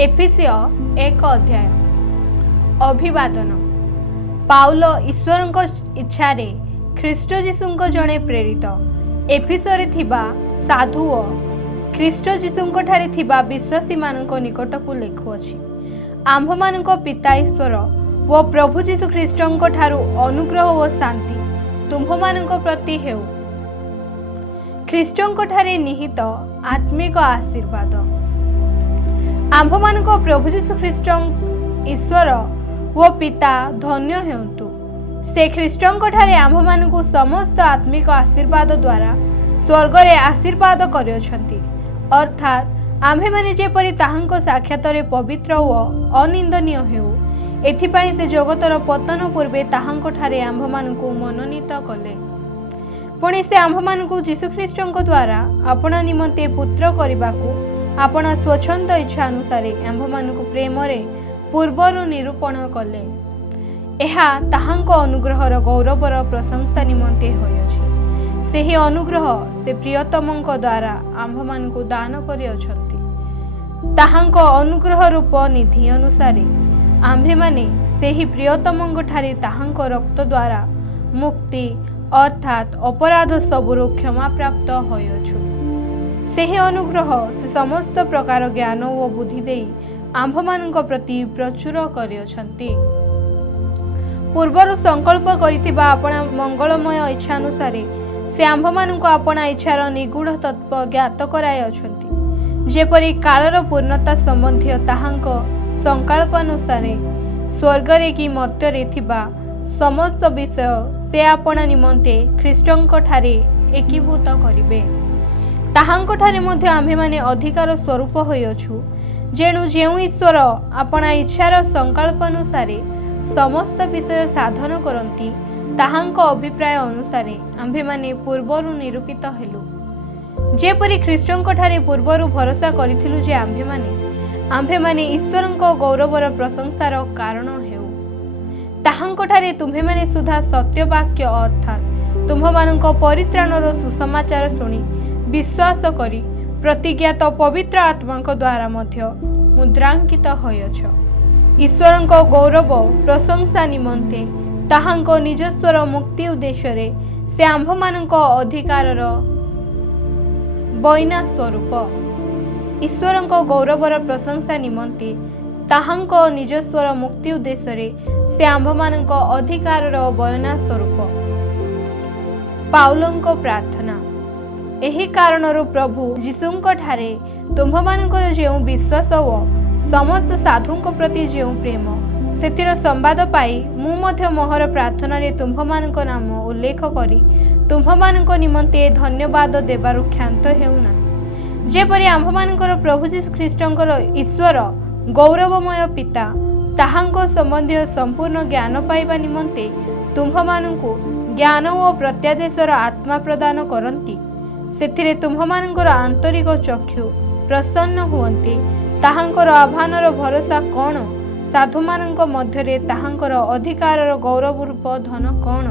एफिसिय 1 अध्याय। अभिवादन। पाउल ईश्वरଙ୍କ इच्छारे ख्रीष्ट जीशुଙ୍କ जणे प्रेरित एफिसरे थिबा साधु ओ ख्रीष्ट जीशुଙ୍କ ठारे थिबा विश्वासी मानक निकटकु लेखुअछि। आम्भ मानक पिता ईश्वर ओ प्रभु जीशु ख्रीष्टଙ୍କ ठारू अनुग्रह ओ शांति तुम्भ मानक प्रति हेउ। ख्रीष्टଙ୍କ ठारे निहित आत्मिक आशीर्वाद। आम्भ मानक प्रभु जीशु ख्रीष्ट ईश्वर ओ पिता धन्य हेउंतु। से ख्रीष्टଙ୍କ ठारे आम्भ मानकु समस्त आत्मिक आशीर्वाद द्वारा स्वर्ग रे आशीर्वाद करियछंती। अर्थात आम्भे माने जेपरि ताहांको साक्षातरे पवित्र ओ अनिंदनीय हेउ एथिपाई से जगतर पतन पूर्वे ताहांको ठारे आम्भ मानकु मनोनीत कले। पुणी से आम्भ मानकु जीशु ख्रीष्टଙ୍କ द्वारा अपना निमंते पुत्र करिबाकू आपण स्वच्छंद इच्छा अनुसार आम्भ मानकु प्रेम रे पूर्वरु निरूपण कले। एहा ताहांको अनुग्रहर गौरवर प्रशंसा निमंते होयछि। सेही अनुग्रह से प्रियतमଙ୍କ द्वारा आम्भ मानकु दान करियछंती। ताहांको अनुग्रह रूप निधि अनुसार आम्भे माने सेही प्रियतमଙ୍କ ठारे ताहांको रक्त द्वारा मुक्ति अर्थात अपराध सबुरु क्षमा प्राप्त होयछु। सेही अनुग्रह से समस्त प्रकार ज्ञान और बुद्धि देई आम्भ मानक प्रति प्रचुर करियछंती। पूर्वर संकल्प करिथिबा अपना मंगलमय इच्छा अनुसार से आम्भ मानक अपना इच्छार निगूढ़ तत्व ज्ञात कराय अछंती। जेपरि कालर पूर्णता संबंधी ताहांक संकल्प अनुसार स्वर्ग रे कि मर्त्य रे थिबा समस्त विषय से अपना निमंते ख्रीष्टଙ୍କ ठारे एकीभूत करिवे। ताहांको ठारे मध्य आम्भे माने अधिकार स्वरूप होइअछु। जेणु जेउ ईश्वर अपना इच्छार संकल्प अनुसार समस्त विषय साधन करंती ताहांको अभिप्राय अनुसार आम्भे माने पूर्वरु निरूपित हेलु। जेपरि ख्रीष्टଙ୍କ ठारे पूर्वरु भरोसा करिथिलु जे आम्भे माने ईश्वरଙ୍କ गौरवर प्रशंसार कारण हेउ। ताहांको ठारे तुम्भे माने सुधा सत्य वाक्य अर्थात तुम्भ मानक परित्राणर सुसमाचार शुणी विश्वास करी प्रतिज्ञात पवित्र आत्माक द्वारा मध्य मुद्रांकित होयछ। ईश्वरଙ୍କ गौरव प्रशंसा निमंते ताहांक निजस्वर मुक्ति उद्देश्य रे से आम्भ मानक अधिकारर बयना स्वरूप। ईश्वरଙ୍କ गौरवर प्रशंसा निमंते ताहांक निजस्वर मुक्ति उद्देश्य रे से आम्भ मानक अधिकारर बयना स्वरूप। पाउलଙ୍କ प्रार्थना। एही कारणरु प्रभु जीशुଙ୍କ ठारे तुम्भ मानकर जेउ विश्वास ओ समस्त साधुଙ୍କ प्रति जेउ प्रेम सेतिर संवाद पाई मु मध्य मोहर प्रार्थना रे तुम्भ मानक नाम उल्लेख करी तुम्भ मानक निमंते धन्यवाद देबारु क्षांत हेउना। जेपरि आम्भ मानकर प्रभु जीशु ख्रीष्टଙ୍କର ईश्वर गौरवमय पिता ताहांक संबंधी संपूर्ण ज्ञान पाइबा निमंते तुम्भ मानकु ज्ञान ओ प्रत्यादेशर आत्मा प्रदान करंती। सेथिरे तुम्भ मानकर आंतरिक चक्षु प्रसन्न हुअन्ते। ताहांकर आह्वानर भरोसा कौन साधु मानक मध्यरे ताहांकर अधिकारर गौरव रूप धन कौन।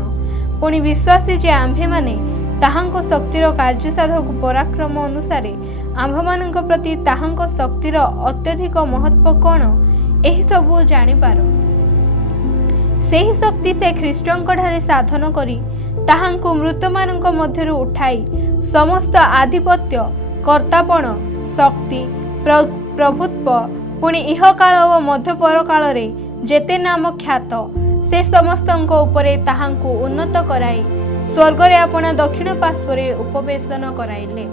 पुणी विश्वासी जे आम्भे माने ताहांक शक्तिर कार्य साधक पराक्रम अनुसार आम्भ मानक प्रति ताहांक शक्तिर अत्यधिक महत्व कौन एही सबु जानि पार। सेही शक्ति से ख्रीष्टଙ୍କ ठारे साधन करी ताहांको मृत मानक मध्यरु उठाई समस्त आधिपत्य कर्तापण शक्ति प्रभुत्व पुणी इह काल और मध्यपर काल रे जेते नाम ख्यात से समस्तଙ୍କ उपरे ताहांको उन्नत कराई स्वर्ग रे अपना दक्षिण पार्श्वरे उपवेशन कराइले।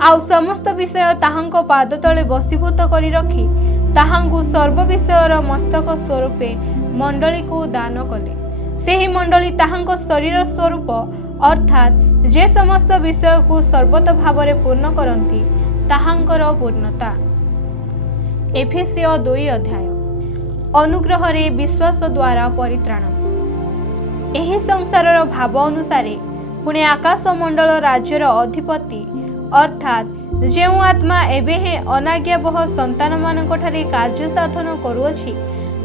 आउ समस्त विषय ताहांको पाद तले बसीभूत करी रखी ताहांको सर्व विषयर मस्तक स्वरूपे मंडली को दान कले। सेही मंडली ताहांको शरीर स्वरूप अर्थात जे समस्त विषय को सर्वत भावरे पूर्ण करंती ताहांकर पूर्णता। एफिसिय 2 अध्याय। अनुग्रह रे विश्वास द्वारा परित्राण। एही संसारर भाव अनुसारे पुणे आकाश मंडल राज्यर अधिपति अर्थात जेउ आत्मा एबे हे अनाज्ञाबह संतान मानक ठारे कार्य साधन करूअछि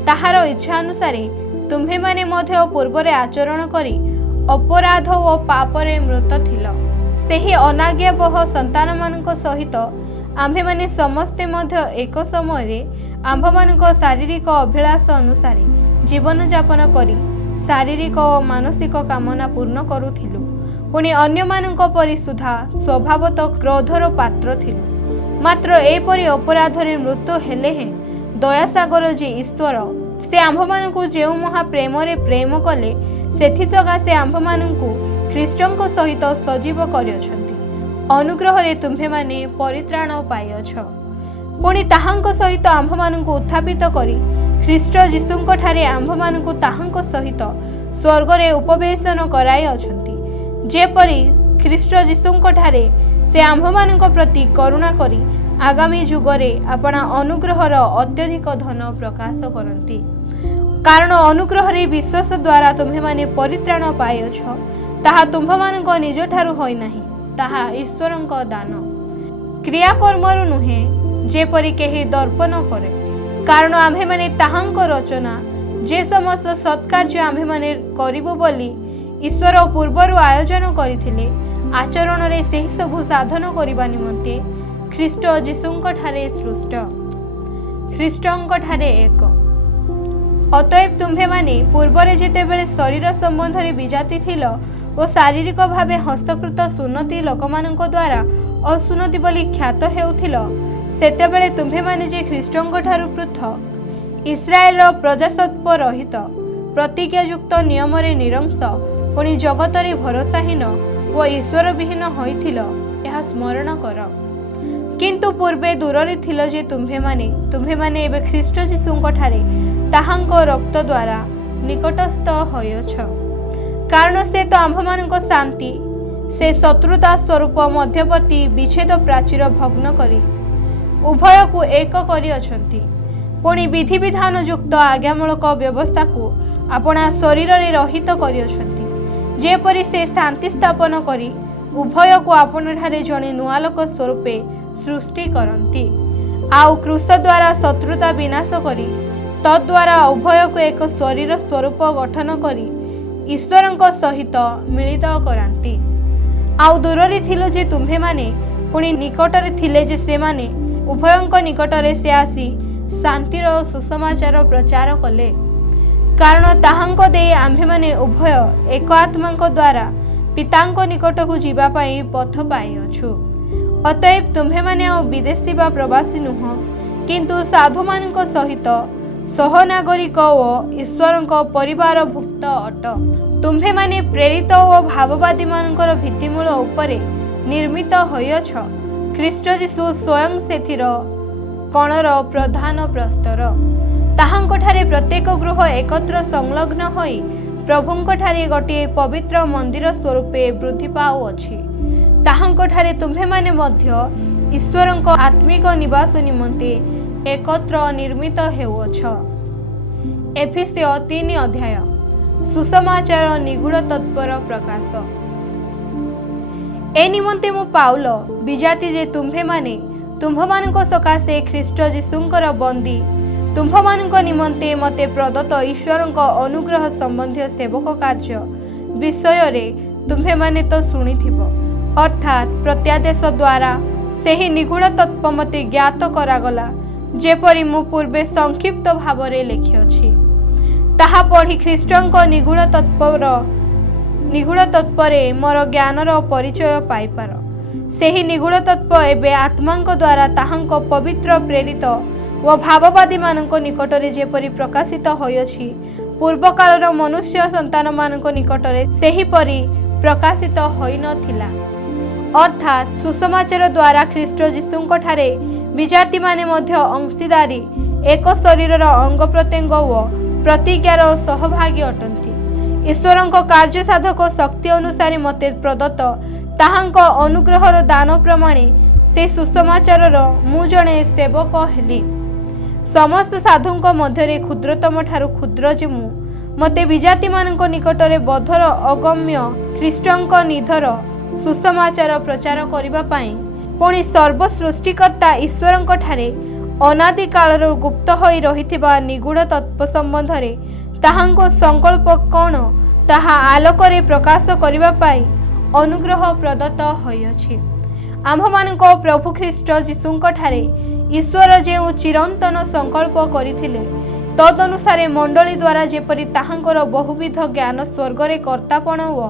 ताहार इच्छा अनुसारे तुम्भे माने मध्य पूर्वरे आचरण करी अपराध और पापरे मृत थिल। सेही अनाज्ञाबह संतान मानक सहित आम्भे माने समस्ते मध्य एक समय आम्भମାନଙ୍କ शारीरिक अभिलाष अनुसार जीवन यापन करी शारीरिक और मानसिक कामना पूर्ण करुथिलु। पुणी अन्यमानंक परि सुधा स्वभावत क्रोधर पात्र थिलु। मात्र एपरि अपराधरे मृत्यु हेले हे दयासागर जे ईश्वर से आम्भमानंकु जेउ महा प्रेमरे प्रेम कले सेथि सकाशे आम्भमानंकु ख्रीष्टଙ୍କ सहित सजीव करियछन्ति। अनुग्रहरे तुम्भे माने परित्राण पाइअछ। पुणी ताहांक सहित आम्भमानंकु उत्थापित करी ख्रीष्ट जीशुଙ୍କ ठारे आम्भमानंकु ताहांक सहित स्वर्गरे उपवेशन कराई अछन्ति। जेपरि ख्रीष्ट जीशुଙ୍କ ठारे से आम्भमानंक प्रति करुणा करी आगामी जुगरे आपणा अनुग्रहर अत्यधिक धन प्रकाश करन्ति। कारण अनुग्रहरे विश्वास द्वारा तुम्हे माने परित्राण पाइअछ। ताहा तुम्भमानंक निज ठारु होई नाही, ताहा ईश्वरଙ୍କ दान। क्रियाकर्मरु नुहे, जेपरि केही दर्प न करे। कारण आम्भे माने ताहांक रचना। जे समस्त सत्कार्य आम्भे माने करिबो बोली ईश्वर पूर्वरु आयोजन करिथिले, आचरणरे सेहि सबु साधन करिबा निमंते ख्रीष्ट जीशुଙ୍କ ठारे सृष्ट ख्रीष्टଙ୍କ ठारे एक। अतएव तुम्भे माने पूर्वरे जेतेबेले शरीर संबंधरे विजाति थिल और शारीरिक भावे हस्तकृत सुन्नति लोकमानंक द्वारा असुन्नति बोली ख्यात हेउथिल, सेतेबेले तुम्भे माने जे ख्रीष्टଙ୍କ ठारु पृथक इस्राएल प्रजासत्व रहित प्रतिज्ञायुक्त नियमरे निरंश पुणी जगतरे भरोसाहीन व ईश्वर विहीन होइथिल, यह स्मरण कर। किंतु पूर्वे दूररे थिल जे तुम्भे माने एबे ख्रीष्ट जीशुଙ୍କ ठारे ताहांक रक्त द्वारा निकटस्थ होयछ। कारण से तो आम्भमानंक शांति से शत्रुता स्वरूप मध्यवर्ती विच्छेद प्राचीर भग्न करी उभय को एक करी अछंती। पुणी विधि विधान युक्त आज्ञामूलक व्यवस्था को अपना शरीर रे रहित करी अछंती। जेपरि से शांति स्थापन करी उभय को आपण ठारे जणे नुआ लोक स्वरूपे सृष्टि करंती। आउ क्रूस द्वारा शत्रुता विनाश करी तद्वारा उभय को एक शरीर स्वरूप गठन करी ईश्वरଙ୍କ सहित मिलित करांती। आउ दूररे थिलो जे तुम्भे माने पुणी निकटरे थिले जे से माने उभयଙ୍କ निकटरे से आसी शांतिर सुसमाचार प्रचार कले। कारण ताहांक दे आम्भे माने उभय एक आत्माଙ୍କ द्वारा पितांक निकट को जीवा पाई पथ पाई अछु। अतएव तुम्भे माने आ विदेशी बा प्रवासी नुह, किंतु साधु मानक सहित सहनागरिक और ईश्वरଙ୍କ परिवार भुक्त अट। तुम्भे माने प्रेरित और भाववादी मानकर भित्तिमूल उपरे निर्मित होइअछ। ख्रीष्ट जीशु स्वयं सेथिर कणर प्रधान प्रस्तर। ताहांक ठारे प्रत्येक गृह एकत्र संलग्न होई प्रभुंक ठारे गोटे पवित्र मंदिर स्वरूपे वृद्धि पाउअछि। ताहांक ठारे तुम्भे माने मध्य ईश्वरଙ୍କ आत्मिक निवास निमंते एकत्र निर्मित हेउअछ। एफिसियो 3 अध्याय सुसमाचार निगूढ़ तत्पर प्रकाश। ए निमंते मु पाउल विजाति जे तुम्भे माने तुम्भमानंक सकाशे ख्रीष्ट जीशुंकर बंदी तुम्भमानंक निमंते मते प्रदत्त ईश्वरଙ୍କ अनुग्रह संबंधी सेवक कार्य विषय रे तुम्भे माने तो शुणिथिबो। अर्थात प्रत्यादेश द्वारा सेही निगूढ़ तत्व मते ज्ञात करागला, जेपरि मु पूर्वे संक्षिप्त भावरे लेखिअछि। ताहा पढ़ी ख्रीष्टଙ୍କ निगूढ़ तत्वरे मोर ज्ञानर परिचय पाइपार। सेही निगूढ़ तत्व एबे आत्मांक द्वारा ताहांक पवित्र प्रेरित व भाववादी मानक निकटरे जेपरि प्रकाशित होइअछि, पूर्व कालर मनुष्य संतान मानक निकटरे सेहीपरि प्रकाशित होई नथिला। अर्थात सुसमाचार द्वारा ख्रीष्ट जीशुंक ठारे विजाति माने मध्य अंशीदारी एक शरीरर अंग प्रत्यंग व प्रतिज्ञार सहभागी अटंती। ईश्वरଙ୍କ कार्य साधक शक्ति अनुसार मते प्रदत्त ताहांक अनुग्रहर दान प्रमाणे से सुसमाचारर मु जणे सेवक हेली। समस्त साधुंक मध्यरे क्षुद्रतम ठारु क्षुद्र जे मु मते विजाति मानक निकटरे बधर अगम्य ख्रीष्टଙ୍କ निधर सुसमाचार प्रचार करिबा पाई पुणी सर्व सृष्टिकर्ता ईश्वरଙ୍କ ठारे अनादि कालर गुप्त होई रहिथिबा निगूढ़ तत्व संबंधरे ताहांको संकल्प कौन ताहा आलोकरे प्रकाश करिबा पाई अनुग्रह प्रदत्त होइअछि। आम्भमानंक प्रभु ख्रीष्ट जीशुंक ठारे ईश्वर जो चिरंतन संकल्प करथिले तदनुसारे मंडली द्वारा जेपरि ताहांकर बहुविध ज्ञान स्वर्गरे कर्तापण व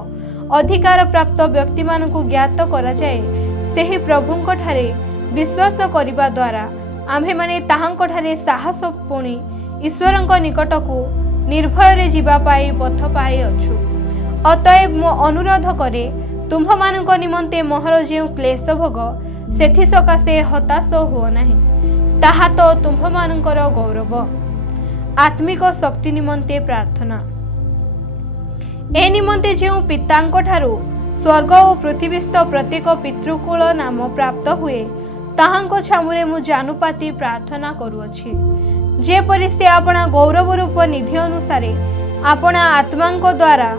अधिकार प्राप्त व्यक्ति मानकु ज्ञात करा जाए सेही प्रभुंक ठारे विश्वास करिबा द्वारा आम्भे माने ताहांक ठारे साहस पुणी ईश्वरंक निकटकु निर्भय रे जीवा पाई पथ पाई अछु। अतएव मो अनुरोध करे तुम्भ मानक निमंते मोहर जो क्लेश भोग सेथि सकाशे हताश हो नाही, ताहा तो तुम्भ मानकर गौरव। आत्मिक शक्ति निमंते प्रार्थना। ए निमंते जो पितांक ठारू स्वर्ग और पृथ्वीस्थ प्रत्येक पितृकुल नाम प्राप्त हुए ताहांको छामुरे मु जानुपाती प्रार्थना करूअछि, जेपरि से आपणा गौरव रूप निधि अनुसारे आपणा आत्मांक द्वारा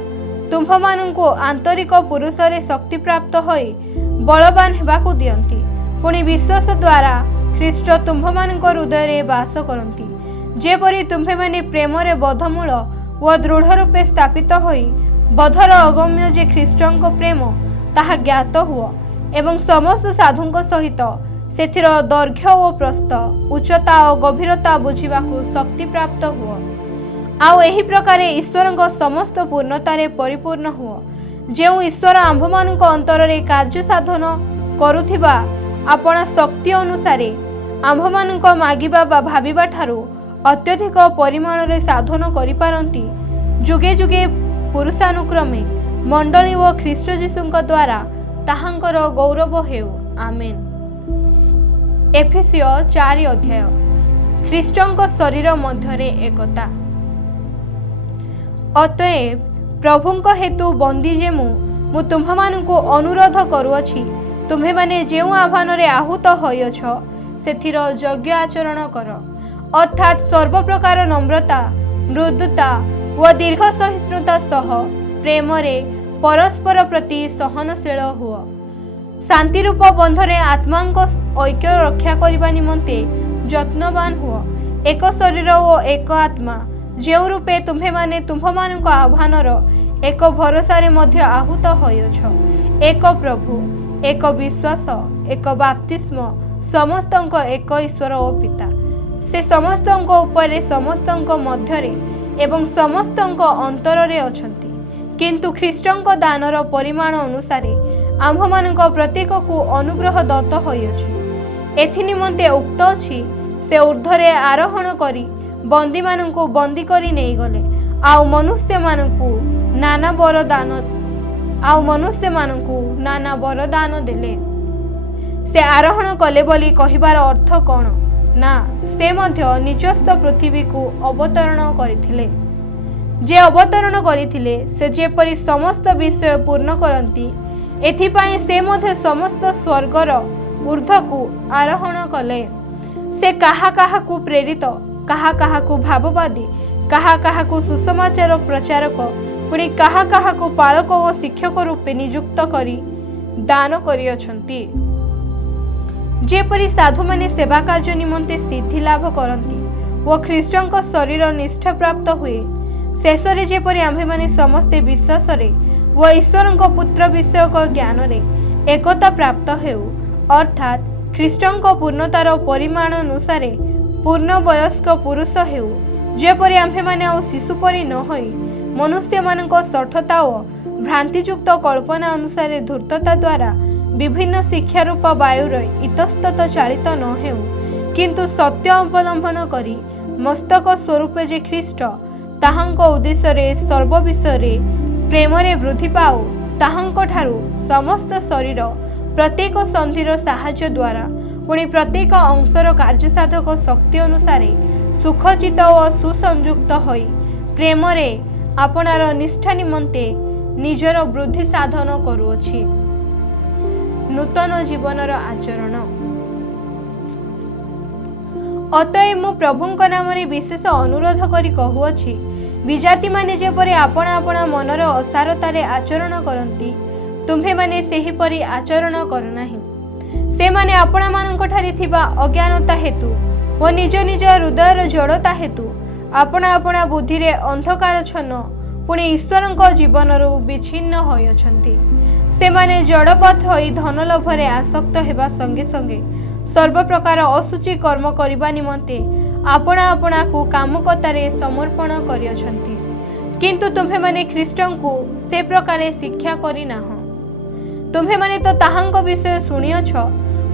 तुम्भ मानंको आंतरिक पुरुष रे शक्ति प्राप्त होई बलवान हेबाकु दियंती, पुणी विश्वास द्वारा ख्रीष्ट तुम्भ मानंक हृदय रे वास करंती, जेपरि तुम्भे माने प्रेम रे बधमूल व दृढ़ रूपे स्थापित होई बधर अगम्य जे ख्रीष्टंक प्रेम ताहा ज्ञात हुआ एवं समस्त साधुंक सहित सेथिर दैर्घ्य और प्रस्थ उच्चता और गभीरता बुझिबाकु शक्ति प्राप्त हुआ। आउ एही प्रकार ईश्वरंक समस्त पूर्णतारे परिपूर्ण हुआ, जेउ ईश्वर आम्भमानंक अंतर रे कार्य साधन करुथिबा आपण शक्ति अनुसारे आम्भमानंक मागिबा बा भाबिबा ठारू अत्यधिक परिमाण रे साधन करि पारंती, जुगे जुगे पुरुषानुक्रमे मंडली व ख्रीष्ट जीशुंक द्वारा ताहांकर गौरव हेउ। आमेन। एफेसियो 4 अध्याय। ख्रीष्टंक शरीर मध्यरे एकता। अतएव प्रभुंक हेतु बंदी जे मु तुम्भमानंकु अनुरोध करूअछि, तुम्हे माने जेउ आह्वान रे आहूत होइछ सेथिर यज्ञ आचरण कर, अर्थात सर्व प्रकार नम्रता मृदुता व दीर्घ सहिष्णुता सह प्रेम रे परस्पर प्रति सहनशील हुआ। शांति रूप बंधरे आत्मांक ऐक्य रक्षा करने निमंते यत्नवान हुआ। एक शरीर और एक आत्मा जो रूपे तुम्हे माने तुम्भमानंक आह्वानर एक भरोसा रे मध्य आहूत होइछ, एक प्रभु, एक विश्वास, एक बाप्तिस्म, समस्तंक एक ईश्वर ओ पिता। से समस्तंक उपरे समस्तंक मध्यरे एवं समस्तंक अंतर रे अछंती, किंतु ख्रीष्टंक दानर परिमाण अनुसारे आम्भमानंक प्रत्येक को अनुग्रह दत्त होइछ। एथि निमंते उक्त अछि, से ऊर्ध्वरे आरोहण करी बंदी मानंकु बंदी करी नै गले, आउ मनुष्य मानंकु नाना वरदान देले। से आरोहण कले बोली कहिबार अर्थ कोन ना, से मध्य निचस्थ पृथ्वी को अवतरण करिथिले। जे अवतरण करिथिले से जेपरि समस्त विषय पूर्ण करंती, एथिपाई से मध्य समस्त स्वर्गर ऊर्ध्व को आरोहण कले। से काहा काहा को प्रेरित, काहा काहा को भाववादी, काहा काहा को सुसमाचार प्रचारक, पुणी काहा काहा को पालक और शिक्षक रूपे नियुक्त करी दान करी अछंती। जेपरि साधु माने सेवा कार्य निमंते सिद्धि लाभ करंती व ख्रीष्टंक शरीर निष्ठा प्राप्त हुए, शेषरे जेपरि आम्भे माने समस्ते विश्वास रे व ईश्वरंक पुत्र विषयक ज्ञान रे एकता प्राप्त हेउ, अर्थात ख्रीष्टंक पूर्णतार परिमाण अनुसारे पूर्ण वयस्क पुरुष हेउ, जेपरि आम्भे माने आ शिशु परि न होई मनुष्य मानक सठता और भ्रांतियुक्त कल्पना अनुसारे धूर्तता द्वारा विभिन्न शिक्षा रूप वायुर इतस्तत चालित न हेउ, किंतु सत्य अवलंबन करी मस्तक स्वरूप जे ख्रीष्ट ताहांक उद्देश्य रे सर्व विषय रे प्रेम रे वृद्धि पाओ, ताहांक ठारू समस्त शरीर प्रत्येक संधिर साहाय्य द्वारा पुणी प्रत्येक अंशर कार्य साधक शक्ति अनुसारे सुखचित और सुसंयुक्त होई प्रेम रे आपणार निष्ठा निमंते निजर वृद्धि साधन करूअछि। नूतन जीवनर आचरण। अतएव मु प्रभुंक नाम रे विशेष अनुरोध करी कहुअछि, विजाति माने जेपरि आपण आपण मनर असारतारे आचरण करंती, तुम्हे माने सेही परि आचरण करनाहि। से माने आपण मानक ठारे थिबा अज्ञानता हेतु व निज निज हृदयर जड़ता हेतु आपण आपण बुद्धि रे अंधकार छन्न पुणी ईश्वर जीवनरू विच्छिन्न होइछन्ति। सेमाने जड़पथ होई धनलोभरे आसक्त हेबा संगे संगे सर्व प्रकार असुचि कर्म करबा निमंते आपणा आपणा को कामकतारे समर्पण करियछन्ति। किंतु तुम्हे माने ख्रीष्टन को से प्रकारे शिक्षा करी नाह। तुम्हे माने तो ताहांक विषय सुनियछ,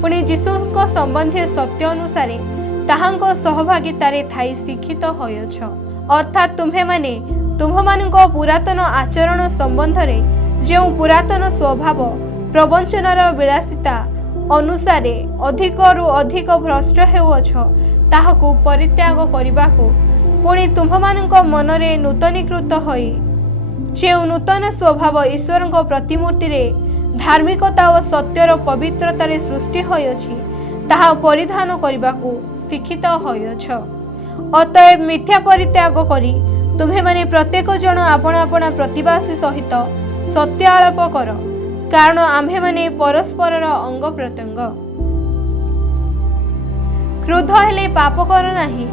पुणी जीशुंक संबंधी सत्य अनुसारे ताहांक सहभागितारे थाई शिक्षित होयछ। अर्थात तुम्हे माने तुम्हमानक पुरातन आचरण संबंधरे जो पुरातन स्वभाव प्रवंचनार विलासिता अनुसारे अधिकरू अधिक भ्रष्ट हेउछ ताहाकू परित्याग करिबाकू, पुणी तुम्हमानक मनरे नूतनीकृत होई जो नूतन स्वभाव ईश्वर प्रतिमूर्ति रे धार्मिकता और सत्यर पवित्रतारे सृष्टि होइछि ताहा परिधान करिबाकू शिक्षित होइछ। अतएव मिथ्या परित्याग करी तुम्हे माने प्रत्येक जन आपण आपण प्रतिवासी सहित सत्य आलाप कर, कारण आम्भे माने परस्परर अंग प्रत्यंग। क्रोध हेले पाप कर नाही,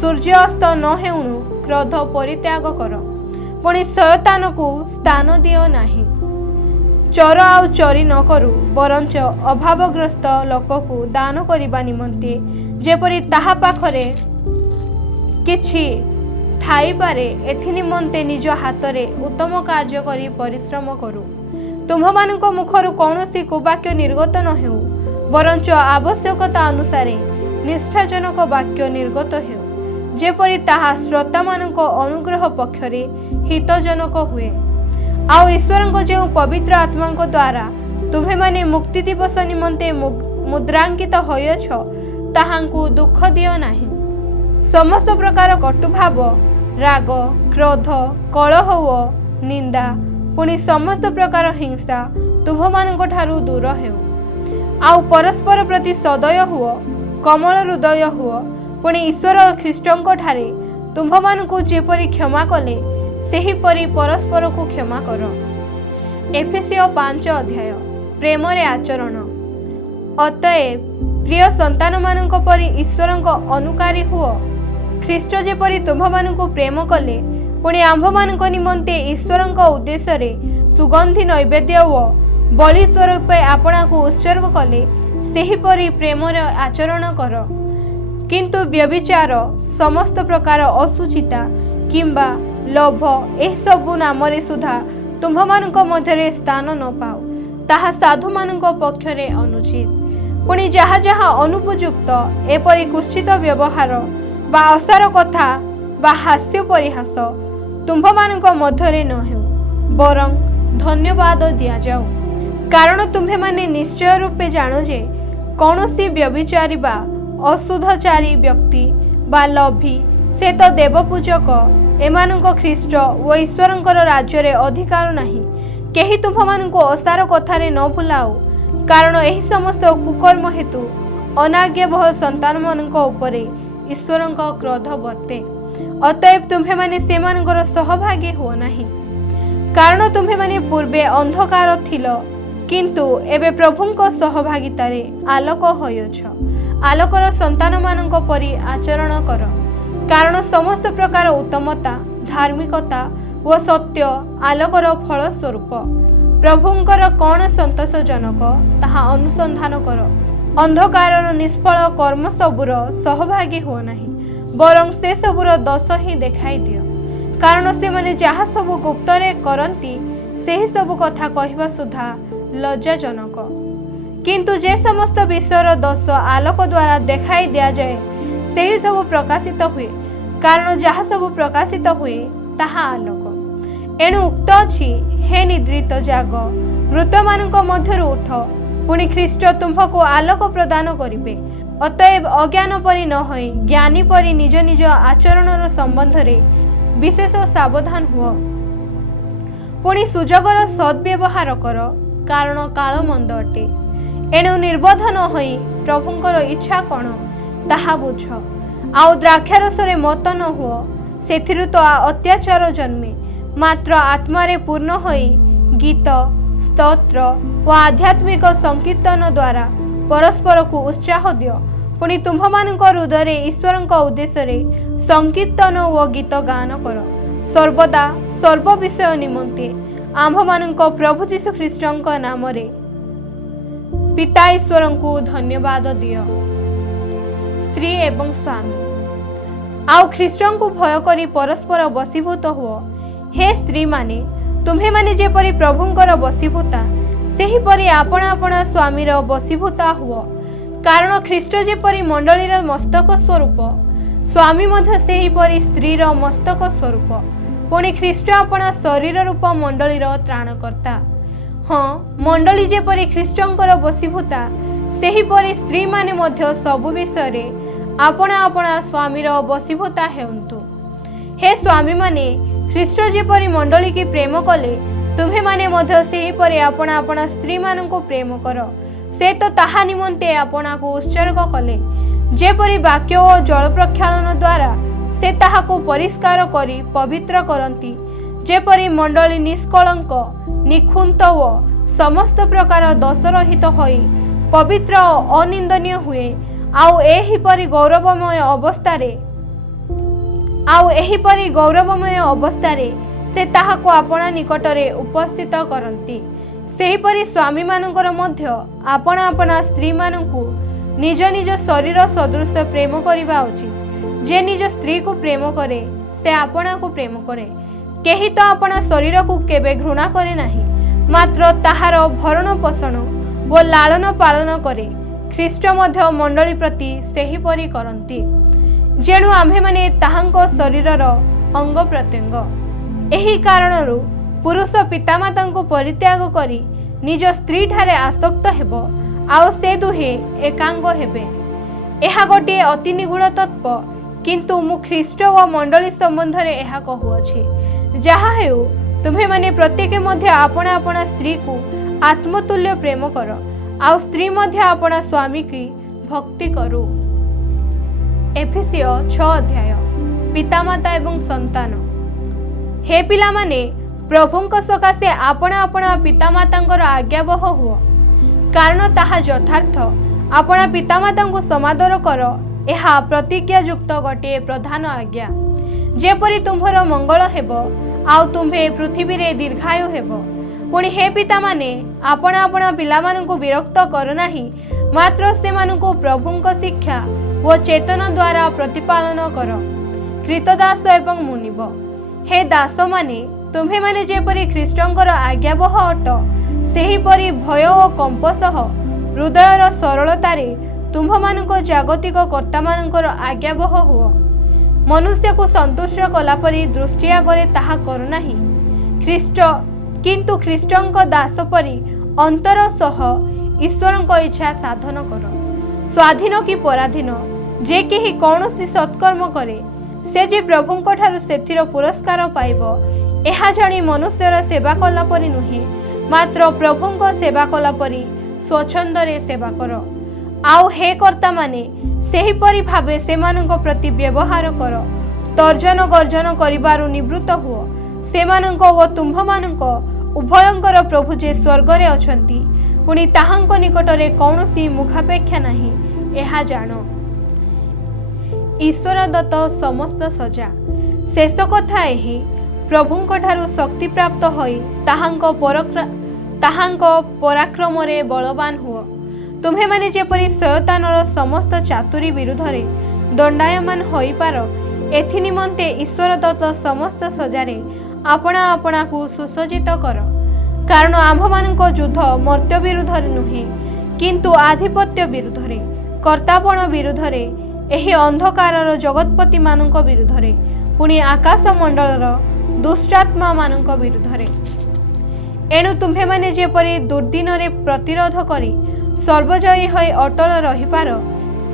सूर्य अस्त न हेउनु क्रोध परित्याग कर, पुणी शयतान को स्थान दियो नाही। चोर आउ चोरी न करू, बरंच अभावग्रस्त लोक को दान करिबा निमंते जेपरि ताहा पाखरे किछि थाई पारे एथि निमंते निज हातरे उत्तम कार्य करी परिश्रम करू। तुम्हमानक मुखरु कौनसी कुवाक्य निर्गत न हेउ, बरंच आवश्यकता अनुसारे निष्ठाजनक वाक्य निर्गत हेउ, जेपरि ताहा श्रोता मानक अनुग्रह पक्षरे हितजनक हुए। आउ ईश्वर जो पवित्र आत्मा द्वारा तुम्हे माने मुक्ति दिवस निमंते मुद्रांकित होयछ ताहांकू दुख दियो नाही। समस्त प्रकार कटुभाव, राग, क्रोध, कलह व निंदा, पुणी समस्त प्रकार हिंसा तुम्हमानक ठारू दूर हेउ। आउ परस्पर प्रति सदय हुओ, कमल हृदय हुओ, पुणी ईश्वर ख्रीष्टंक ठारे तुम्हमानकू जेपरि क्षमा कले सेहीपरि परस्पर को क्षमा कर। एफेसियो 5 अध्याय प्रेम रे आचरण। अतएव प्रिय संतान मानक परि ईश्वरंक अनुकारी हुओ। ख्रीष्ट जेपरि तुम्हमानकू प्रेम कले, पुणी आम्भमानक निमंते ईश्वरंक उद्देश्य रे सुगंधी नैवेद्य व बलि स्वरूप आपणा को उत्सर्ग कले, सेहीपरि प्रेम रे आचरण कर। किंतु व्यभिचार, समस्त प्रकार असुचिता किंबा लोभ एह सबु नामरे सुधा तुम्हमानक मध्यरे स्थान न पाओ, ताहा साधु मानक पक्षरे अनुचित। पुणी जहा जहा अनुपयुक्त एपरि कुत्सित व्यवहार बा असार कथा बा हास्य परिहास तुम्हमानक मध्यरे न हेउ, बरं धन्यवाद दिया जाओ। कारण तुम्हे माने निश्चय रूपे जानो जे कौनसी व्यभिचारी बा अशुद्धचारी व्यक्ति बा लोभी से तो देवपूजक एमानक ख्रीष्ट व ईश्वरंकर राज्य रे अधिकार नाही। केही तुम्हमानकू असार कथारे न भुलाओ, कारण एही समस्त कुकर्म हेतु अनाज्ञाबह संतान मानक उपरे ईश्वरंक क्रोध वर्ते। अतएव तुम्हे माने सेमानकर सहभागी हो नाही, कारण तुम्हे माने पूर्वे अंधकार थिल, किंतु एबे प्रभुंक सहभागितारे आलोक होयछ। आलोकर संतान मानक परि आचरण कर, कारण समस्त प्रकार उत्तमता, धार्मिकता व सत्य आलोकर फल स्वरूप। प्रभुंकर कौन संतोषजनक ताहा अनुसंधान कर। अंधकार निष्फल कर्म सबुर सहभागी हो नाही, बरं से सबुर दोष ही देखाई दियो। कारण से माने जहा सब गुप्तरे करंती सेही सब कथा कहवा सुधा लज्जाजनक, किंतु जे समस्त विषयर दोष आलोक द्वारा देखाई दिया जाए सेही सब प्रकाशित हुए, कारण जहा सब प्रकाशित हुए ताहा आलोक। एणु उक्त अछि, हे निद्रित जाग, मृत मानक मध्यरु उठ, पुणी ख्रीष्ट तुम्भको आलोक प्रदान करिबे। अतएव अज्ञान परि न होई ज्ञानी परि निज निज आचरणर संबंध रे विशेष सावधान हुओ। पुणी सुजोगर सद्व्यवहार कर, कारण काल मंद अटे। एणु निर्बोध न होई प्रभुंकर इच्छा कौन ताहा बुझ। आउ द्राक्षारसरे मत न हुओ, सेथिरु तो अत्याचार जन्मे। मात्र आत्मारे पूर्ण होई गीत, स्तोत्र व आध्यात्मिक संकीर्तन द्वारा परस्पर को उत्साह दियो। पुणी तुम्हमानक हृदय ईश्वरंक उद्देश्य रे संकीर्तन व गीत गान कर। सर्वदा सर्व विषय निमंते आम्भमानंक प्रभु जीशु ख्रीष्टंक नाम रे पिता ईश्वर को धन्यवाद दियो। स्त्री एवं स्वामी आउ ख्रीष्टन को भय करी परस्पर वशीभूत हुओ। हे स्त्री माने तुम्हे माने जेपरी प्रभुंकर वशीभूता सेहीपरि आपण आपण स्वामीर वशीभूता हुओ। कारण ख्रीष्ट जेपरी मंडलीर मस्तक स्वरूप स्वामी मध्य सेहीपरि स्त्रीर मस्तक स्वरूप। पुणी ख्रीष्ट आपण शरीर रूप मंडलीर त्राणकर्ता। हाँ मंडली जेपरी ख्रीष्टंकर वशीभूता सेहीपरि स्त्री माने मध्य सबु विषय रे आपण आपण स्वामीर वशीभूता हेउंतु। हे स्वामी माने ख्रीष्ट जेपरि मंडली की प्रेम कले तुम्हे माने मध्य सेहीपरि आपण आपण स्त्री मानंको प्रेम कर। से तो ताहा निमंते आपना को उत्सर्ग कले जेपरि वाक्य और जल प्रक्षालन द्वारा से ताहाको परिष्कार करी पवित्र करंती। जेपरि मंडली निष्कलंक निखुंत व समस्त प्रकार दोषरहित होई पवित्र और अनिंदनीय हुए। आउ एहिपरि गौरवमय अवस्थारे से ताहाको आपणा निकटरे उपस्थित करंती। सेहीपरि स्वामी मानकर मध्य आपण आपण स्त्री मानंकु निज निज शरीर सदृश प्रेम करिबा उचित। जे निज स्त्री को प्रेम करे से आपणा को प्रेम करे। केही तो आपणा शरीर को केबे घृणा करे नाही, मात्र ताहार भरण पोषण व लालन पालन करे। ख्रीष्ट मध्य मंडली प्रति सेहीपरि करंती। जेणु आम्भे माने ताहांको शरीरर अंग प्रत्यंग। एही कारणरु पुरुष पितामाता को परित्याग करी निज स्त्री ठारे आसक्त हेबो आउ से दुहे एकांग हेबे। एहा गोटे अति निगूढ़ तत्व, किंतु मु ख्रीष्ट व मंडली संबंध रे एहा कहूअछि। जहा हेउ तुम्हे माने प्रत्येक मध्य आपण आपण स्त्री को आत्मतुल्य प्रेम कर आउ स्त्री मध्य आपण स्वामी की भक्ति करू। एफिसियो 6 अध्याय पितामाता एवं संतान। हे पिला माने प्रभुंक सकाशे आपण आपण पितामातांकर आज्ञावह हुओ, कारण ताहा यथार्थ। आपण पितामातांको समादर कर, एहा प्रतिज्ञायुक्त गोटे प्रधान आज्ञा। जेपरि तुम्हर मंगल हेबो आउ तुम्हे पृथ्वी रे दीर्घायु हेबो। पुणी हे पिता माने आपण आपण पिलामानंको विरक्त कर नाही, मात्र सेमानंको प्रभुंक शिक्षा व चेतन द्वारा प्रतिपालन कर। कृतदास एवं मुनिब हे दास माने तुम्हे माने जेपरि ख्रीष्टंकर आज्ञावह अट, सेहीपरि भय और कंप सह हृदयर सरलतारे तुम्भमानंको जागतिक कर्ता मानंकर आज्ञावह हुओ। मनुष्य को संतुष्ट कला परि दृष्टि आगरे ताहा कर नाही, ख्रीष्ट किंतु ख्रीष्टंक दास परि अंतर सह ईश्वरंक इच्छा साधन कर। स्वाधीन कि पराधीन जे केही कौनसी सत्कर्म करे से जे प्रभुंक ठारु सेथिर पुरस्कार पाइबो, एहा जानी मनुष्यर सेवा कला परि नुहे, मात्र प्रभुंक सेवा कला परि स्वच्छंदरे सेवा कर। आउ हे कर्ता माने सेहीपरि भावे सेमानंक प्रति व्यवहार कर। तर्जन गर्जन करिबारु निवृत्त हुओ। सेमानंक व तुम्भमानंक उभयंकर प्रभु जे स्वर्गरे अछंती, पुणी ताहांक निकटरे कौनसी मुखापेक्षा नाही, एहा जानो। ईश्वर दत्त समस्त सजा। शेष कथा एही, प्रभुंक ठारु शक्ति प्राप्त होई ताहांक पराक्रम रे बलवान हुओ। तुम्हे माने जेपरि शयतानर समस्त चातुरी विरुद्धरे दंडायमान होई पार, एथि निमंते ईश्वर दत्त समस्त सजारे आपणा आपणा को सुसज्जित कर। कारण आम्भमानंक युद्ध मर्त्य विरुद्धरे नुहे, किंतु आधिपत्य विरुद्धरे, कर्तापण विरुद्धरे, एही अंधकारर जगतपति मानंक विरुद्धरे, पुणी आकाश मंडलर दुष्टात्मा मानंक विरुद्धरे। एणु तुम्हे माने जेपरि दुर्दिन रे प्रतिरोध करी सर्वजयी होई अटल रहिपार,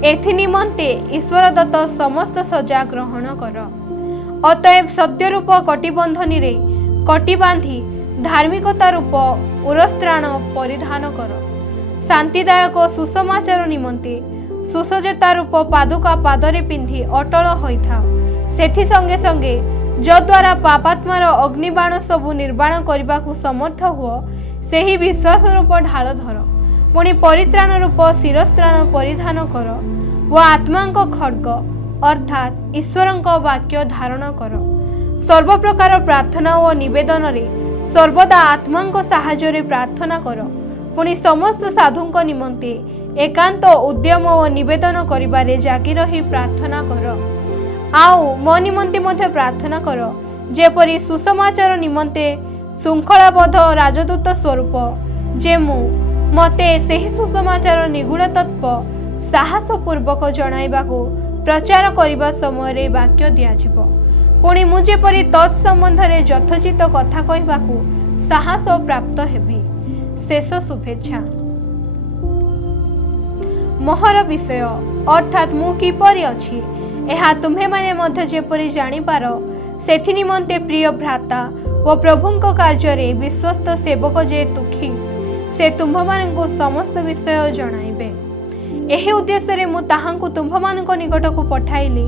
एथि निमंते ईश्वर दत्त समस्त सजा ग्रहण कर। अतएव सत्यरूप कटिबंधनी रे कटि बांधी धार्मिकता रूप उरस्त्राण परिधान कर। शांतिदायक सुसमाचार निमंते सुसज्जता रूप पादुका पादरे पिंधि अटल होइथाओ। सेथि संगे संगे जद्वारा पापात्मार अग्निबाण सबु निर्बाण करने को समर्थ हुओ, सेही विश्वास रूप ढाल धर। पुणी परित्राण रूप शिरस्त्राण परिधान कर व आत्मांक खड्ग अर्थात ईश्वरंक वाक्य धारण कर। सर्व प्रकार प्रार्थना और निवेदन रे सर्वदा आत्मा साहाय्य प्रार्थना कर। पुणी समस्त साधुंक निमंते एकांत उद्यम और निवेदन करिबारे जागी रही प्रार्थना कर। आउ मो निमंते मध्य प्रार्थना कर, जेपरि सुसमाचार निमंते श्रृंखलाबद्ध राजदूत स्वरूप जे मते सेही सुसमाचार निगूढ़ तत्व साहस पूर्वक जणाइबाकू प्रचार करिबा समय रे वाक्य दियाजिबो। पुणी मु जेपरि तत्संबंध रे यथोचित कथा कहिबाकू साहस प्राप्त हेबी। शेष शुभेच्छा। मोहर विषय अर्थात मु किपरि अछि एहा तुम्हे माने मध्य जेपरि जानि पार, सेथि निमंते प्रिय भ्राता व प्रभुंक कार्य रे विश्वस्त सेवक जे दुखी से तुम्भ मानकु समस्त विषय जणाइबे। एही उद्देश्य रे मु ताहांकु तुम्भ मानक निकट को पठाइली,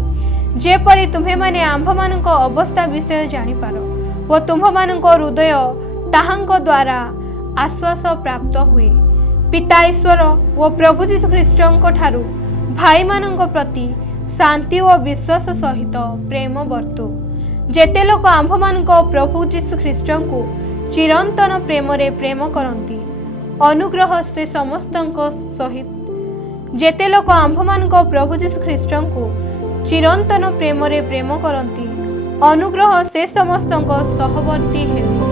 जेपरि तुम्हे माने आंभ मानक अवस्था विषय जानि पार व तुम्भ मानक हृदय ताहांक द्वारा आश्वास प्राप्त हुए। पिता ईश्वर व प्रभु जीशु ख्रीष्टଙ୍କ ठारू भाई मानक प्रति शांति और विश्वास सहित प्रेम वर्तु। जेते लोक आंभ मानक प्रभु जीशु ख्रीष्टଙ୍କୁ चिरंतन प्रेम रे प्रेम करंती, अनुग्रह से समस्तଙ୍କ सहित। जेते लोक आंभ मानक प्रभु जीशु ख्रीष्टଙ୍କୁ चिरंतन प्रेम रे प्रेम करंती, अनुग्रह से समस्तଙ୍କ सहवर्ती हेउ।